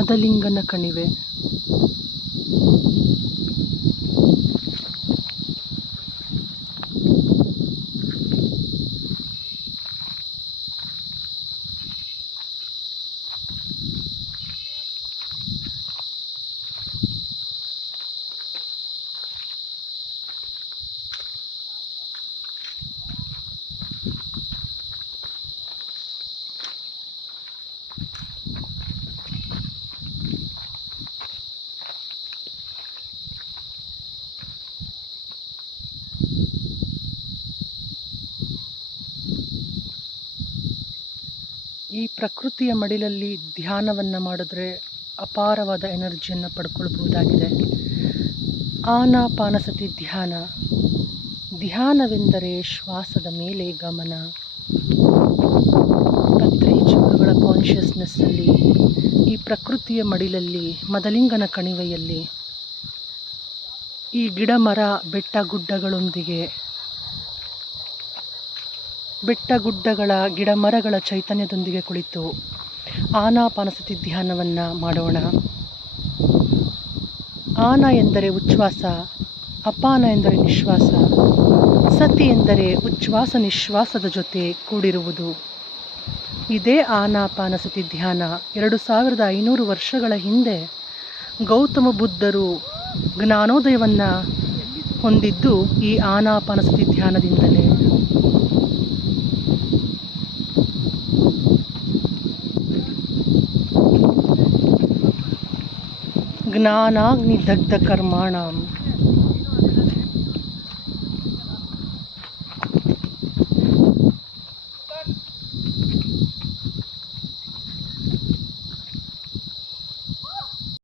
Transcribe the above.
ಮದಲಿಂಗನ ಕಣಿವೆ. ಈ ಪ್ರಕೃತಿಯ ಮಡಿಲಲ್ಲಿ ಧ್ಯಾನವನ್ನು ಮಾಡಿದ್ರೆ ಅಪಾರವಾದ ಎನರ್ಜಿಯನ್ನು ಪಡ್ಕೊಳ್ಬಹುದಾಗಿದೆ. ಆನಾಪಾನಸತಿ ಧ್ಯಾನ. ಧ್ಯಾನವೆಂದರೆ ಶ್ವಾಸದ ಮೇಲೆ ಗಮನ. ಪತ್ರಿಜಿ ಗುರುಗಳ ಕಾನ್ಷಿಯಸ್ನೆಸ್ಸಲ್ಲಿ ಈ ಪ್ರಕೃತಿಯ ಮಡಿಲಲ್ಲಿ ಮದಲಿಂಗನ ಕಣಿವೆಯಲ್ಲಿ ಈ ಗಿಡ ಮರ ಬೆಟ್ಟ ಗುಡ್ಡಗಳೊಂದಿಗೆ ಬೆಟ್ಟ ಗುಡ್ಡಗಳ ಗಿಡ ಮರಗಳ ಚೈತನ್ಯದೊಂದಿಗೆ ಕುಳಿತು ಆನಾಪಾನಸತಿ ಧ್ಯಾನವನ್ನು ಮಾಡೋಣ. ಆನ ಎಂದರೆ ಉಚ್ಛ್ವಾಸ, ಅಪಾನ ಎಂದರೆ ನಿಶ್ವಾಸ, ಸತಿ ಎಂದರೆ ಉಚ್ಛ್ವಾಸ ನಿಶ್ವಾಸದ ಜೊತೆ ಕೂಡಿರುವುದು. ಇದೇ ಆನಾಪಾನಸತಿ ಧ್ಯಾನ 2500 ವರ್ಷಗಳ ಹಿಂದೆ ಗೌತಮ ಬುದ್ಧರು ಜ್ಞಾನೋದಯವನ್ನು ಹೊಂದಿದ್ದು ಈ ಆನಾಪಾನಸತಿ ಧ್ಯಾನದಿಂದಲೇ. ಜ್ಞಾನಾಗ್ನಿ ದಗ್ಧ ಕರ್ಮಾಣಂ